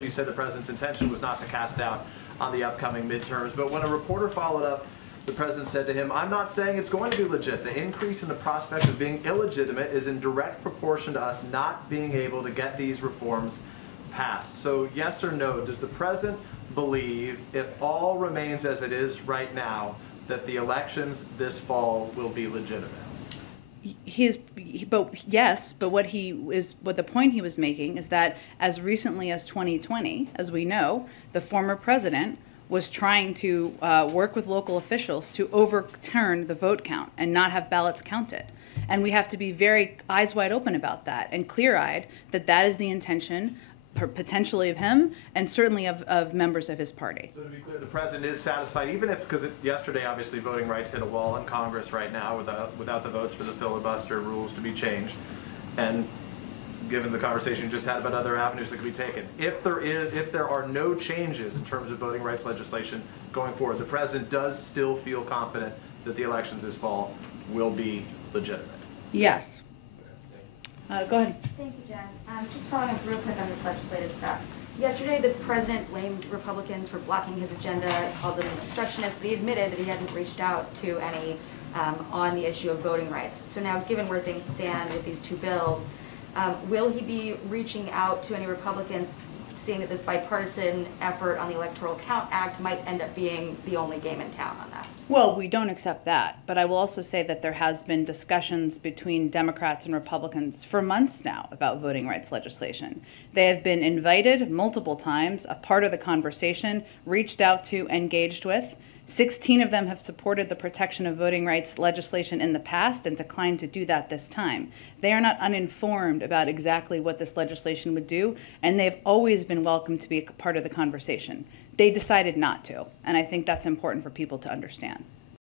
You said the president's intention was not to cast doubt on the upcoming midterms, but when a reporter followed up, the president said to him, "I'm not saying it's going to be legit. The increase in the prospect of being illegitimate is in direct proportion to us not being able to get these reforms passed." So yes or no, does the president believe, if all remains as it is right now, that the elections this fall will be legitimate? But what the point he was making is that as recently as 2020, as we know, the former president was trying to work with local officials to overturn the vote count and not have ballots counted. And we have to be very eyes wide open about that and clear-eyed that that is the intention potentially of him and certainly of members of his party. So to be clear, the president is satisfied, even if, because yesterday obviously voting rights hit a wall in Congress right now without the votes for the filibuster rules to be changed, and given the conversation you just had about other avenues that could be taken, if there are no changes in terms of voting rights legislation going forward, the president does still feel confident that the elections this fall will be legitimate? Yes. Go ahead. Thank you, Jen. Just following up real quick on this legislative stuff. Yesterday, the president blamed Republicans for blocking his agenda, called them obstructionists, but he admitted that he hadn't reached out to any on the issue of voting rights. So now, given where things stand with these two bills, will he be reaching out to any Republicans, seeing that this bipartisan effort on the Electoral Count Act might end up being the only game in town on that? Well, we don't accept that, but I will also say that there has been discussions between Democrats and Republicans for months now about voting rights legislation. They have been invited multiple times, a part of the conversation, reached out to, engaged with. 16 of them have supported the protection of voting rights legislation in the past and declined to do that this time. They are not uninformed about exactly what this legislation would do, and they've always been welcome to be a part of the conversation. They decided not to, and I think that's important for people to understand.